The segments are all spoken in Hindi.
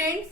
Students,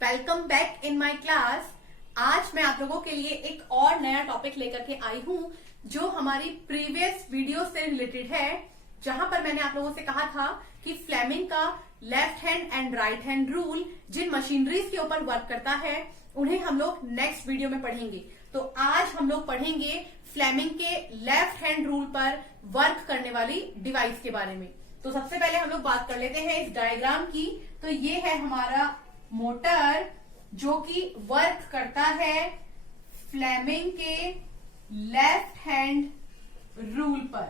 welcome back in my class. आज मैं आप लोगों के लिए एक और नया टॉपिक लेकर के आई हूं जो हमारी प्रीवियस वीडियो से रिलेटेड है, जहां पर मैंने आप लोगों से कहा था कि फ्लेमिंग का left hand and right hand rule जिन मशीनरीज के ऊपर वर्क करता है उन्हें हम लोग नेक्स्ट वीडियो में पढ़ेंगे। तो आज हम लोग पढ़ेंगे फ्लेमिंग के लेफ्ट हैंड रूल पर वर्क करने वाली डिवाइस के बारे में। तो सबसे पहले हम लोग बात कर लेते हैं इस डायग्राम की। तो ये है हमारा मोटर जो कि वर्क करता है फ्लेमिंग के लेफ्ट हैंड रूल पर।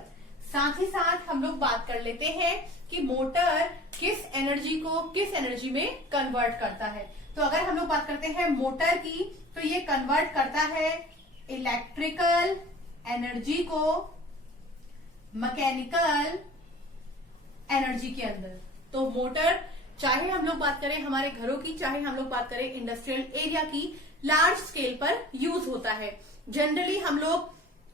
साथ ही साथ हम लोग बात कर लेते हैं कि मोटर किस एनर्जी को किस एनर्जी में कन्वर्ट करता है। तो अगर हम लोग बात करते हैं मोटर की, तो ये कन्वर्ट करता है इलेक्ट्रिकल एनर्जी को मैकेनिकल एनर्जी के अंदर। तो मोटर, चाहे हम लोग बात करें हमारे घरों की, चाहे हम लोग बात करें इंडस्ट्रियल एरिया की, लार्ज स्केल पर यूज होता है। जनरली हम लोग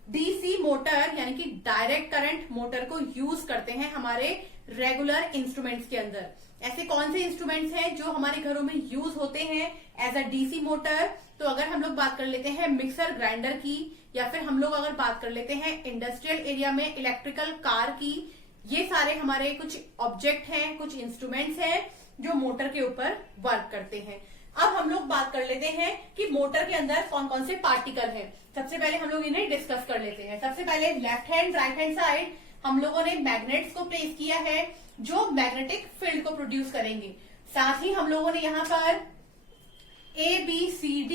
डीसी मोटर यानी कि डायरेक्ट करंट मोटर को यूज करते हैं हमारे रेगुलर इंस्ट्रूमेंट्स के अंदर। ऐसे कौन से इंस्ट्रूमेंट्स हैं जो हमारे घरों में यूज होते हैं एज अ डीसी मोटर? तो अगर हम लोग बात कर लेते हैं मिक्सर ग्राइंडर की, या फिर हम लोग अगर बात कर लेते हैं इंडस्ट्रियल एरिया में इलेक्ट्रिकल कार की, ये सारे हमारे कुछ ऑब्जेक्ट हैं, कुछ इंस्ट्रूमेंट्स हैं जो मोटर के ऊपर वर्क करते हैं। अब हम लोग बात कर लेते हैं कि मोटर के अंदर कौन कौन से पार्टिकल हैं। सबसे पहले हम लोग इन्हें डिस्कस कर लेते हैं। सबसे पहले left hand right hand side हम लोगों ने मैग्नेट्स को प्लेस किया है जो मैग्नेटिक फील्ड को प्रोड्यूस करेंगे। साथ ही हम लोगों ने यहाँ पर ABCD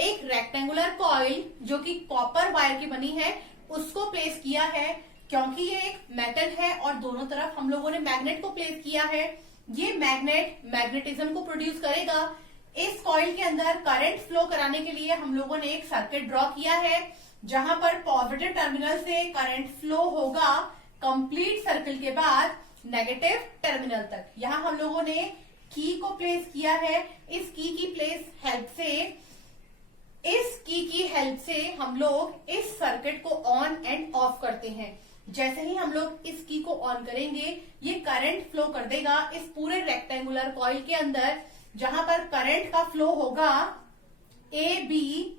एक रेक्टेंगुलर कॉइल जो कि कॉपर वायर की बनी है उसको प्लेस किया है, क्योंकि ये एक मेटल है और दोनों तरफ हम लोगों ने मैग्नेट को प्लेस किया है। ये मैग्नेट मैग्नेटिज्म को प्रोड्यूस करेगा। इस कॉइल के अंदर करंट फ्लो कराने के लिए हम लोगों ने एक सर्किट ड्रॉ किया है जहां पर पॉजिटिव टर्मिनल से करंट फ्लो होगा कंप्लीट सर्किल के बाद नेगेटिव टर्मिनल तक। यहाँ हम लोगों ने की को प्लेस किया है। इस की हेल्प से हम लोग इस सर्किट को ऑन एंड ऑफ करते हैं। जैसे ही हम लोग इस की को ऑन करेंगे ये करंट फ्लो कर देगा इस पूरे रेक्टेंगुलर कॉइल के अंदर, जहां पर करंट का फ्लो होगा ABCD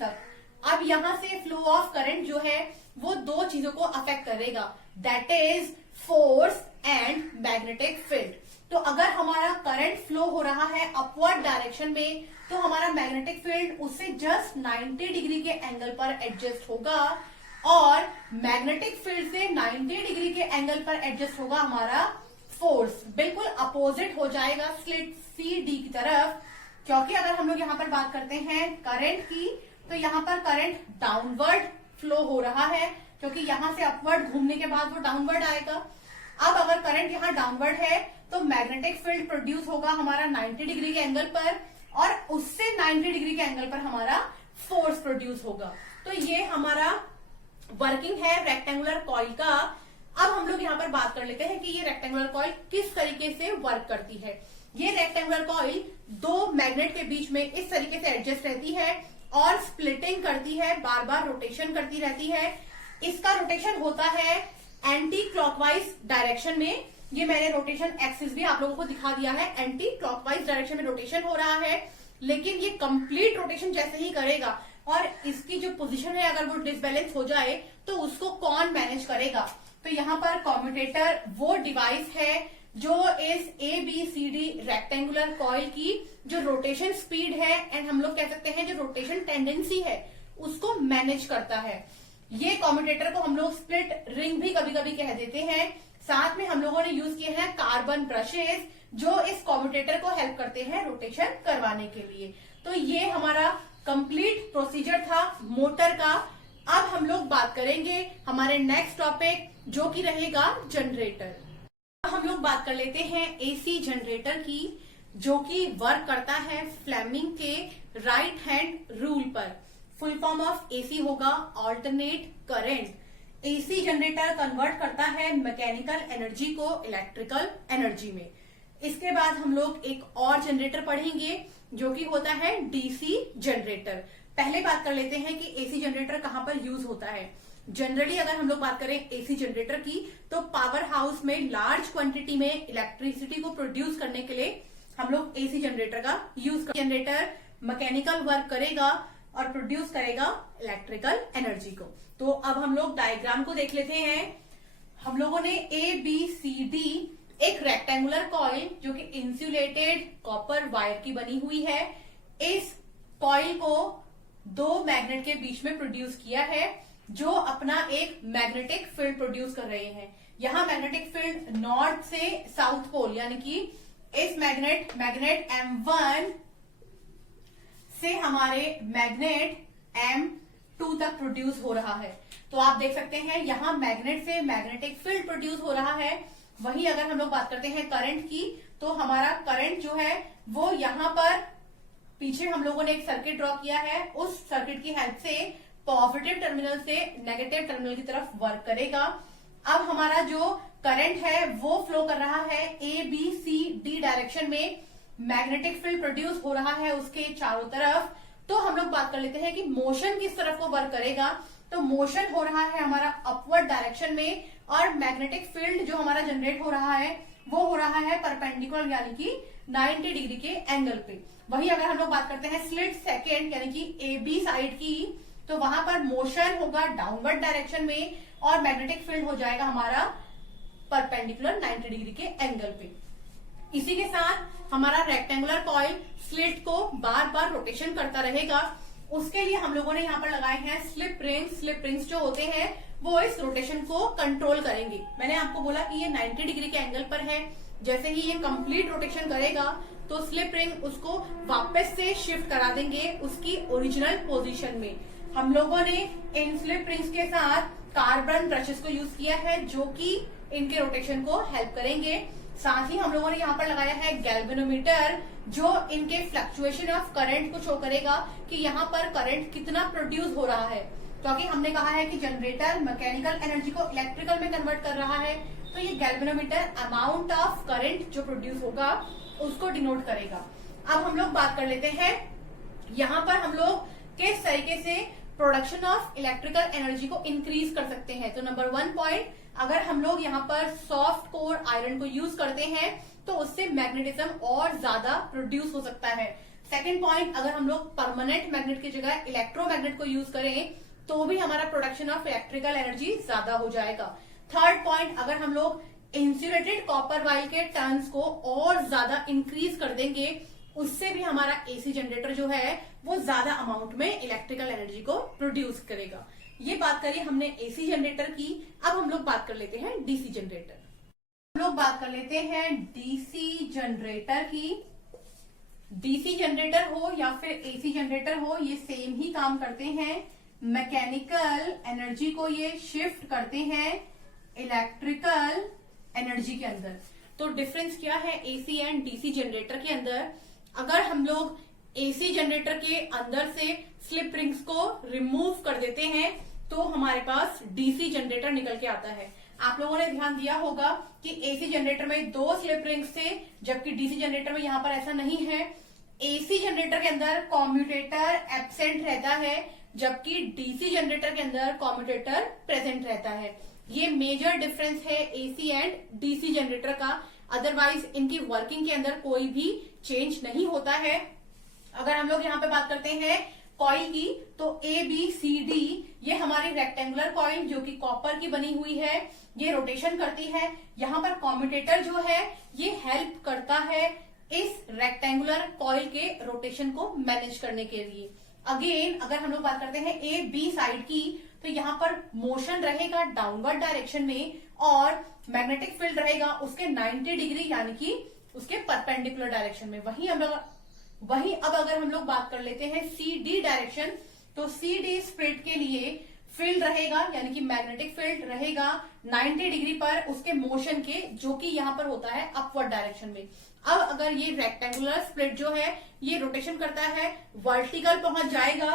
तक। अब यहां से फ्लो ऑफ करंट जो है वो दो चीजों को अफेक्ट करेगा, that is force and magnetic field. तो अगर हमारा करंट फ्लो हो रहा है अपवर्ड डायरेक्शन में तो हमारा मैग्नेटिक फील्ड उससे जस्ट 90 डिग्री के एंगल पर एडजस्ट होगा, और मैग्नेटिक फील्ड से 90 डिग्री के एंगल पर एडजस्ट होगा हमारा फोर्स। बिल्कुल अपोजिट हो जाएगा स्लिट CD की तरफ, क्योंकि अगर हम लोग यहाँ पर बात करते हैं करंट की, तो यहाँ पर करंट डाउनवर्ड फ्लो हो रहा है, क्योंकि यहाँ से अपवर्ड घूमने के बाद वो डाउनवर्ड आएगा। अब अगर करंट यहाँ डाउनवर्ड है तो मैग्नेटिक फील्ड प्रोड्यूस होगा हमारा 90 डिग्री के एंगल पर, और उससे 90 डिग्री के एंगल पर हमारा फोर्स प्रोड्यूस होगा। तो ये हमारा वर्किंग है रेक्टेंगुलर कॉइल का। अब हम लोग यहाँ पर बात कर लेते हैं कि ये रेक्टेंगुलर कॉइल किस तरीके से वर्क करती है। ये रेक्टेंगुलर कॉइल दो मैग्नेट के बीच में इस तरीके से एडजस्ट रहती है और स्प्लिटिंग करती है, बार बार रोटेशन करती रहती है। इसका रोटेशन होता है एंटी क्लॉकवाइज डायरेक्शन में। ये मैंने रोटेशन एक्सिस भी आप लोगों को दिखा दिया है, एंटी क्लॉकवाइज डायरेक्शन में रोटेशन हो रहा है। लेकिन ये कंप्लीट रोटेशन जैसे ही करेगा और इसकी जो पोजीशन है अगर वो डिसबैलेंस हो जाए तो उसको कौन मैनेज करेगा? तो यहाँ पर कॉम्यूटेटर वो डिवाइस है जो इस ABCD रेक्टेंगुलर कॉइल की जो रोटेशन स्पीड है एंड हम लोग कह सकते हैं जो रोटेशन टेंडेंसी है उसको मैनेज करता है। ये कॉम्यूटेटर को हम लोग स्प्लिट रिंग भी कभी कभी कह देते हैं। साथ में हम लोगों ने यूज किए हैं कार्बन ब्रशेस जो इस कॉम्यूटेटर को हेल्प करते हैं रोटेशन करवाने के लिए। तो ये हमारा कंप्लीट प्रोसीजर था मोटर का। अब हम लोग बात करेंगे हमारे नेक्स्ट टॉपिक जो कि रहेगा जनरेटर। हम लोग बात कर लेते हैं AC जनरेटर की, जो कि वर्क करता है फ्लेमिंग के राइट हैंड रूल पर। फुल फॉर्म ऑफ AC होगा alternate current. AC generator convert करता है मैकेनिकल एनर्जी को इलेक्ट्रिकल एनर्जी में। इसके बाद हम लोग एक और जनरेटर पढ़ेंगे जो कि होता है DC जनरेटर। पहले बात कर लेते हैं कि AC जनरेटर कहां पर यूज होता है। जनरली अगर हम लोग बात करें एसी जनरेटर की, तो पावर हाउस में लार्ज क्वांटिटी में इलेक्ट्रिसिटी को प्रोड्यूस करने के लिए हम लोग एसी जनरेटर का यूज कर। जनरेटर मैकेनिकल वर्क करेगा और प्रोड्यूस करेगा इलेक्ट्रिकल एनर्जी को। तो अब हम लोग डायग्राम को देख लेते हैं। हम लोगों ने ABCD एक रेक्टेंगुलर कॉइल जो कि इंसुलेटेड कॉपर वायर की बनी हुई है, इस कॉइल को दो मैग्नेट के बीच में प्रोड्यूस किया है जो अपना एक मैग्नेटिक फील्ड प्रोड्यूस कर रहे हैं। यहां मैग्नेटिक फील्ड नॉर्थ से साउथ पोल यानी कि इस मैग्नेट M1 से हमारे मैग्नेट M2 तक प्रोड्यूस हो रहा है। तो आप देख सकते हैं यहां मैग्नेट से मैग्नेटिक फील्ड प्रोड्यूस हो रहा है। वहीं अगर हम लोग बात करते हैं करंट की, तो हमारा करंट जो है वो यहां पर पीछे हम लोगों ने एक सर्किट ड्रॉ किया है, उस सर्किट की हेल्प से पॉजिटिव टर्मिनल से नेगेटिव टर्मिनल की तरफ वर्क करेगा। अब हमारा जो करंट है वो फ्लो कर रहा है ABCD डायरेक्शन में, मैग्नेटिक फील्ड प्रोड्यूस हो रहा है उसके चारों तरफ। तो हम लोग बात कर लेते हैं कि मोशन किस तरफ वो वर्क करेगा। तो मोशन हो रहा है हमारा अपवर्ड डायरेक्शन में, और मैग्नेटिक फील्ड जो हमारा जनरेट हो रहा है वो हो रहा है परपेंडिकुलर यानी कि 90 डिग्री के एंगल पे। वहीं अगर हम लोग बात करते हैं स्लिट सेकेंड यानी कि AB साइड की, तो वहां पर मोशन होगा डाउनवर्ड डायरेक्शन में और मैग्नेटिक फील्ड हो जाएगा हमारा परपेंडिकुलर 90 डिग्री के एंगल पे। इसी के साथ हमारा रेक्टेंगुलर कॉइल स्लिट को बार बार रोटेशन करता रहेगा। उसके लिए हम लोगों ने यहाँ पर लगाए हैं स्लिप रिंग्स। स्लिप रिंग्स जो होते हैं वो इस रोटेशन को कंट्रोल करेंगे। मैंने आपको बोला कि ये 90 डिग्री के एंगल पर है, जैसे ही ये कंप्लीट रोटेशन करेगा तो स्लिप रिंग उसको वापस से शिफ्ट करा देंगे उसकी ओरिजिनल पोजीशन में। हम लोगों ने इन स्लिप रिंग्स के साथ कार्बन ब्रशेस को यूज किया है जो कि इनके रोटेशन को हेल्प करेंगे। साथ ही हम लोगों ने यहाँ पर लगाया है गैल्वेनोमीटर जो इनके फ्लक्चुएशन ऑफ करंट को शो करेगा कि यहाँ पर करंट कितना प्रोड्यूस हो रहा है। क्योंकि हमने कहा है कि जनरेटर मैकेनिकल एनर्जी को इलेक्ट्रिकल में कन्वर्ट कर रहा है, तो ये गैल्वेनोमीटर अमाउंट ऑफ करंट जो प्रोड्यूस होगा उसको डिनोट करेगा। अब हम लोग बात कर लेते हैं यहाँ पर हम लोग किस तरीके से प्रोडक्शन ऑफ इलेक्ट्रिकल एनर्जी को इंक्रीज कर सकते हैं। तो नंबर 1 पॉइंट, अगर हम लोग यहाँ पर सॉफ्ट कोर आयरन को यूज करते हैं तो उससे मैग्नेटिज्म और ज्यादा प्रोड्यूस हो सकता है। सेकंड पॉइंट, अगर हम लोग परमानेंट मैग्नेट की जगह इलेक्ट्रोमैग्नेट को यूज करें तो भी हमारा प्रोडक्शन ऑफ इलेक्ट्रिकल एनर्जी ज्यादा हो जाएगा। थर्ड पॉइंट, अगर हम लोग इंसुलेटेड कॉपर वायर के टर्न्स को और ज्यादा इंक्रीज कर देंगे उससे भी हमारा एसी जनरेटर जो है वो ज्यादा अमाउंट में इलेक्ट्रिकल एनर्जी को प्रोड्यूस करेगा। ये बात करी हमने एसी जनरेटर की। अब हम लोग बात कर लेते हैं डीसी जनरेटर। हम लोग बात कर लेते हैं डीसी जनरेटर की। डीसी जनरेटर हो या फिर एसी जनरेटर हो, ये सेम ही काम करते हैं। मैकेनिकल एनर्जी को ये शिफ्ट करते हैं इलेक्ट्रिकल एनर्जी के अंदर। तो डिफरेंस क्या है एसी एंड डीसी जनरेटर के अंदर? अगर हम लोग एसी जनरेटर के अंदर से स्लिप रिंग्स को रिमूव कर देते हैं तो हमारे पास डीसी जनरेटर निकल के आता है। आप लोगों ने ध्यान दिया होगा कि एसी जनरेटर में 2 स्लिप रिंग्स थे, जबकि डीसी जनरेटर में यहाँ पर ऐसा नहीं है। एसी जनरेटर के अंदर कॉम्यूटेटर एब्सेंट रहता है, जबकि डीसी जनरेटर के अंदर कॉम्यूटेटर प्रेजेंट रहता है। ये मेजर डिफरेंस है एसी एंड डीसी जनरेटर का। अदरवाइज इनकी वर्किंग के अंदर कोई भी चेंज नहीं होता है। अगर हम लोग यहाँ पे बात करते हैं कॉइल की, तो ABCD ये हमारी रेक्टेंगुलर कॉइल जो कि कॉपर की बनी हुई है, ये रोटेशन करती है। यहाँ पर कॉम्यूटेटर जो है ये हेल्प करता है इस रेक्टेंगुलर कॉइल के रोटेशन को मैनेज करने के लिए। अगेन अगर हम लोग बात करते हैं AB साइड की, तो यहाँ पर मोशन रहेगा डाउनवर्ड डायरेक्शन में और मैग्नेटिक फील्ड रहेगा उसके 90 डिग्री यानी कि उसके परपेंडिकुलर डायरेक्शन में। वहीं अब अगर हम लोग बात कर लेते हैं CD डायरेक्शन, तो CD स्प्लिट के लिए फील्ड रहेगा यानी कि मैग्नेटिक फील्ड रहेगा 90 डिग्री पर उसके मोशन के, जो कि यहाँ पर होता है अपवर्ड डायरेक्शन में। अब अगर ये रेक्टेंगुलर स्प्लिट जो है ये रोटेशन करता है, वर्टिकल पहुंच जाएगा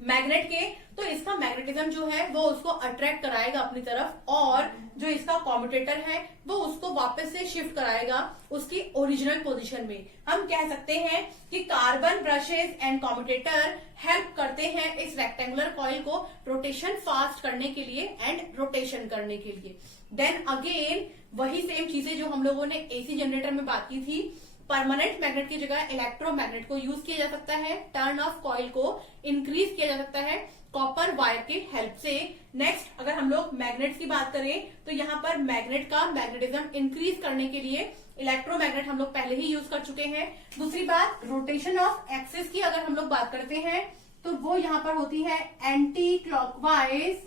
मैग्नेट के, तो इसका मैग्नेटिज्म जो है वो उसको अट्रैक्ट कराएगा अपनी तरफ, और जो इसका कॉम्यूटेटर है वो उसको वापस से शिफ्ट कराएगा उसकी ओरिजिनल पोजीशन में। हम कह सकते हैं कि carbon brushes and commutator help करते हैं इस रेक्टेंगुलर कॉइल को रोटेशन फास्ट करने के लिए एंड रोटेशन करने के लिए। देन अगेन वही सेम चीजें जो हम लोगों ने एसी जनरेटर में बात की थी, परमानेंट मैग्नेट की जगह इलेक्ट्रोमैग्नेट को यूज किया जा सकता है, टर्न ऑफ कॉइल को इंक्रीज किया जा सकता है कॉपर वायर की हेल्प से। नेक्स्ट अगर हम लोग मैग्नेट्स की बात करें तो यहाँ पर मैग्नेट का मैग्नेटिज्म इंक्रीज करने के लिए इलेक्ट्रोमैग्नेट हम लोग पहले ही यूज कर चुके हैं। दूसरी बात, रोटेशन ऑफ एक्सिस की अगर हम लोग बात करते हैं तो वो यहाँ पर होती है एंटी क्लॉकवाइज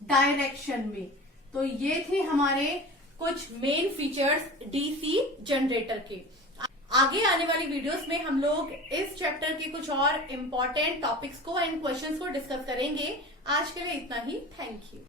डायरेक्शन में। तो ये थे हमारे कुछ मेन फीचर्स डीसी जनरेटर के। आगे आने वाली वीडियोस में हम लोग इस चैप्टर के कुछ और इम्पोर्टेंट टॉपिक्स को एंड क्वेश्चंस को डिस्कस करेंगे। आज के लिए इतना ही। Thank you.